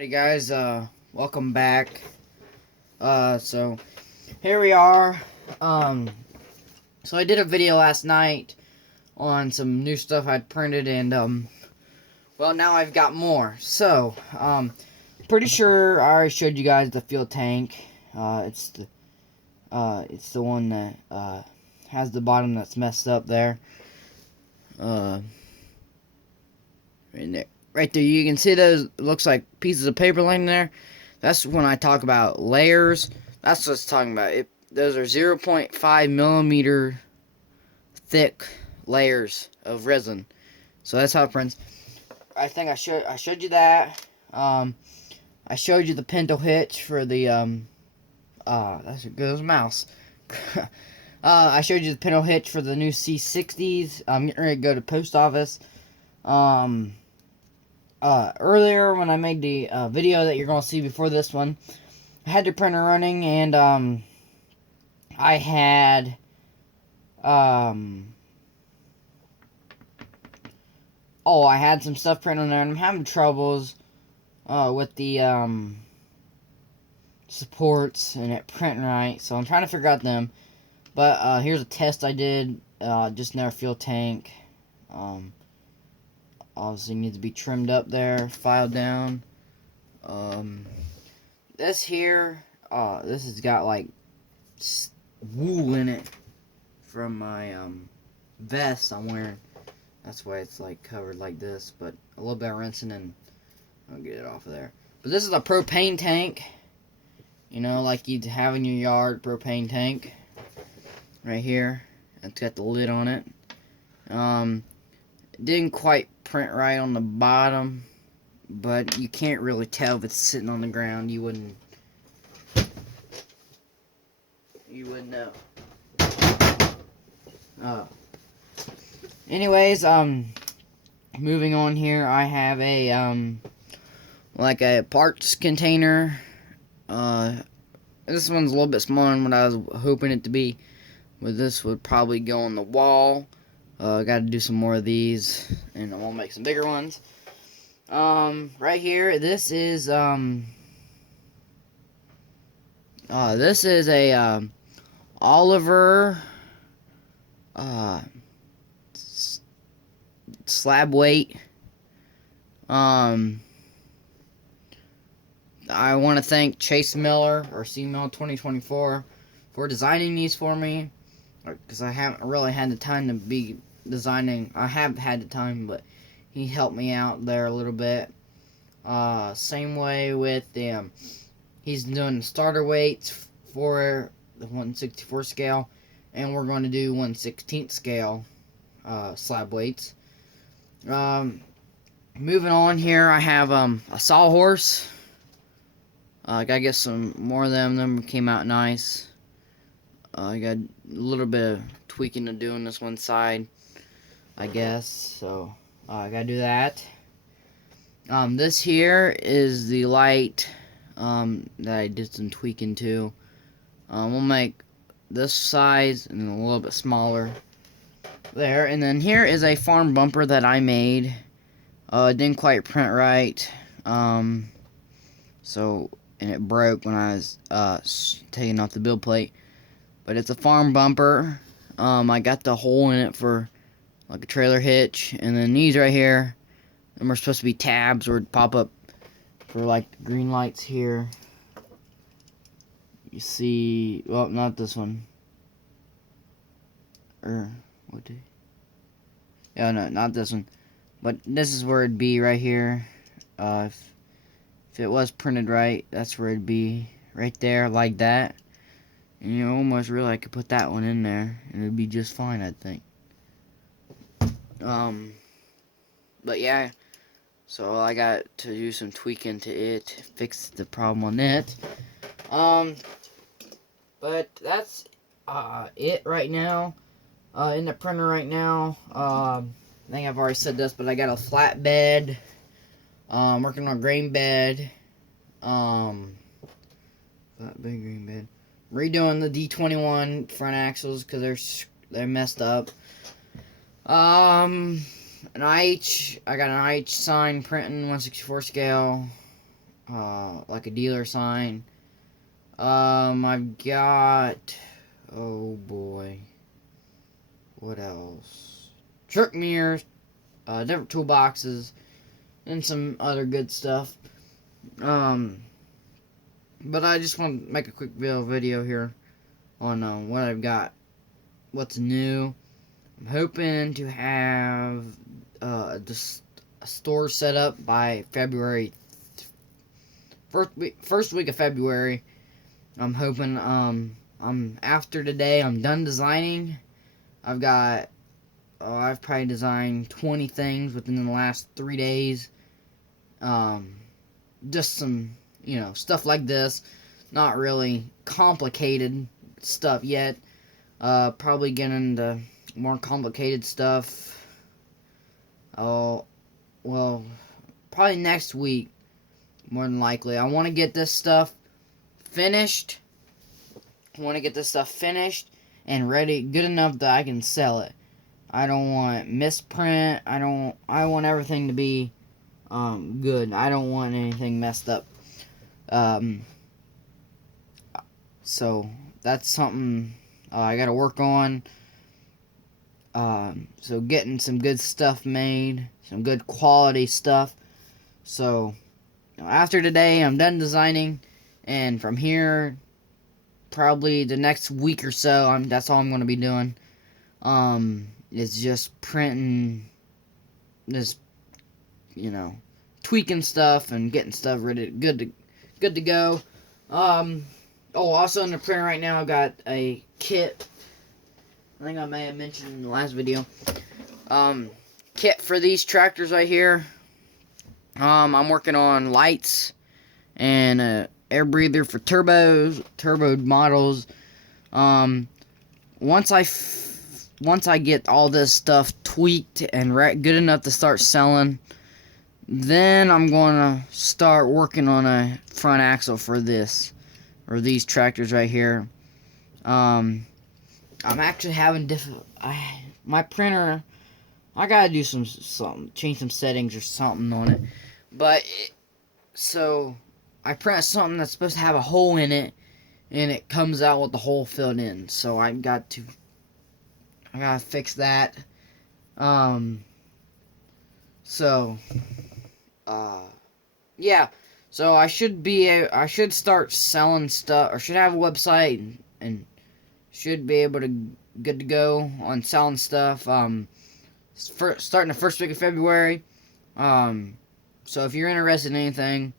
Hey guys, welcome back. So here we are. So I did a video last night on some new stuff I'd printed, and well, now I've got more. So pretty sure I already showed you guys the fuel tank. It's the one that has the bottom that's messed up there. Right there. Right there, you can see those, looks like pieces of paper laying there. That's when I talk about layers. That's what it's talking about. Those are 0.5 millimeter thick layers of resin. So that's how it prints. I think I showed you that. I showed you the pinto hitch for the that's as good as a mouse. I showed you the pinto hitch for the new C60s. I'm getting ready to go to post office. Earlier when I made the video that you're going to see before this one, I had the printer running, and I had I had some stuff printed on there, and I'm having troubles with the supports and it printing right, so I'm trying to figure out them. But here's a test I did just in our fuel tank. Obviously needs to be trimmed up there, filed down. This here, this has got like wool in it from my vest I'm wearing. That's why it's like covered like this, but a little bit of rinsing and I'll get it off of there. But this is a propane tank, you know, like you'd have in your yard, propane tank. Right here, it's got the lid on it. It didn't quite print right on the bottom, but you can't really tell if it's sitting on the ground. You wouldn't know. Anyways, moving on here, I have a like a parts container. This one's a little bit smaller than what I was hoping it to be, but this would probably go on the wall. Got to do some more of these, and I'll make some bigger ones. Right here, this is a Oliver slab weight. I want to thank Chase Miller or C-Mill 2024 for designing these for me, because I haven't really had the time to be designing. I have had the time, but he helped me out there a little bit. Same way with the he's doing starter weights for the 1/64 scale, and we're going to do 1/16 scale slab weights. Moving on here, I have a sawhorse. I gotta get some more of them. Them came out nice. I got a little bit of tweaking to do on this one side, I guess. So I gotta do that. This here is the light that I did some tweaking to. We'll make this size and a little bit smaller there. And then here is a farm bumper that I made. It didn't quite print right. And it broke when I was taking off the build plate. But it's a farm bumper. I got the hole in it for like a trailer hitch. And then these right here, them are supposed to be tabs or pop up for like the green lights here. You see, well, not this one. What did? Yeah, no, not this one. But this is where it'd be right here. If it was printed right, that's where it'd be. Right there, like that. And you almost really I could put that one in there, and it'd be just fine, I think. But yeah, so I got to do some tweaking to it, fix the problem on it. But that's it right now. In the printer right now. I think I've already said this, but I got a flat bed. Working on a grain bed. Flat bed, grain bed. Redoing the D21 front axles because they're messed up. An IH. I got an IH sign printing 1/64 scale. like a dealer sign. I've got, oh boy, what else? Trick mirrors, different toolboxes, and some other good stuff. But I just want to make a quick video here on what I've got, what's new. I'm hoping to have just a store set up by February, first week of February. I'm hoping, I'm after today, I'm done designing. I've probably designed 20 things within the last 3 days. Just some, stuff like this. Not really complicated stuff yet. Probably get into more complicated stuff. Oh, well, probably next week, more than likely. I want to get this stuff finished. And ready, good enough that I can sell it. I don't want misprint. I want everything to be good. I don't want anything messed up. So that's something I got to work on. So getting some good stuff made, some good quality stuff. So after today, I'm done designing, and from here, probably the next week or so, that's all I'm going to be doing. Is just printing, just tweaking stuff and getting stuff ready, good to go. Also in the printer right now, I've got a kit. I think I may have mentioned in the last video. Kit for these tractors right here. I'm working on lights and air breather for turbo models. Once I get all this stuff tweaked and good enough to start selling, then I'm gonna start working on a front axle for these tractors right here. I'm actually having my printer, I gotta do change some settings or something on it. But so I print something that's supposed to have a hole in it, and it comes out with the hole filled in. So I gotta fix that. Yeah. So I should start selling stuff, or should have a website, and should be able to good to go on selling stuff. Starting the first week of February. So if you're interested in anything,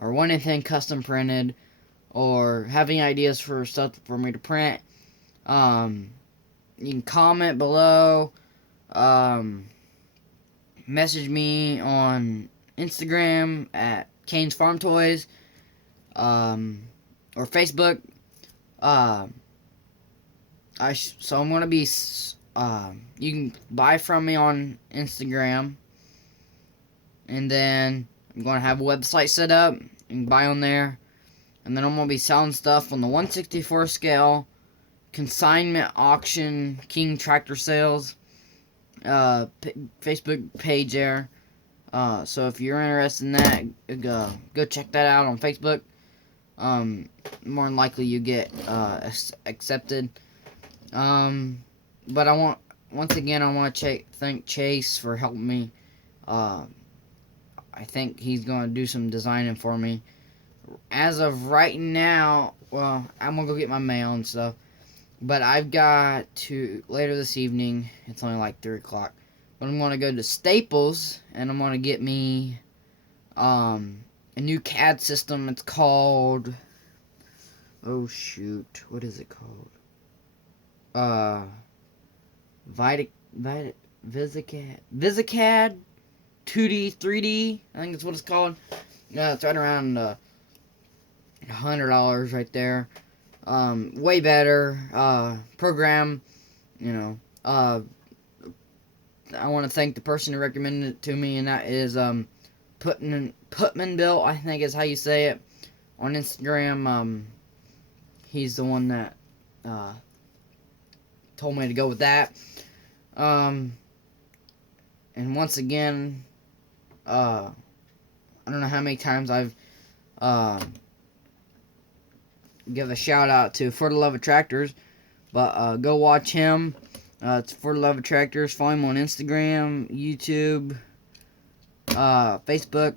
or want anything custom printed, or have any ideas for stuff for me to print, you can comment below. Message me on Instagram at Kane's Farm Toys, or Facebook. So I'm gonna be. You can buy from me on Instagram, and then I'm gonna have a website set up. You can buy on there, and then I'm gonna be selling stuff on the 1/64 scale, consignment auction, King Tractor Sales, Facebook page there. So if you're interested in that, go check that out on Facebook. More than likely you get accepted. But once again, I want to thank Chase for helping me. I think he's going to do some designing for me. As of right now, well, I'm going to go get my mail and stuff. But I've got to, later this evening, it's only like 3 o'clock. But I'm going to go to Staples, and I'm going to get me a new CAD system. It's called, oh shoot, what is it called? VisiCAD 2D, 3D, I think that's what it's called. Yeah, it's right around $100 right there. Way better program, I want to thank the person who recommended it to me, and that is Putmanville, I think is how you say it, on Instagram. He's the one that told me to go with that. And once again, I don't know how many times I've give a shout out to For the Love of Tractors. But go watch him. It's For the Love of Tractors. Follow him on Instagram, YouTube, Facebook,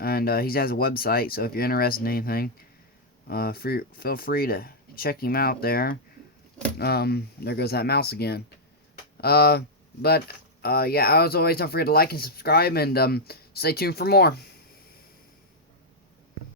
and he has a website. So if you're interested in anything, feel free to check him out there. There goes that mouse again. Yeah, as always, don't forget to like and subscribe, and stay tuned for more.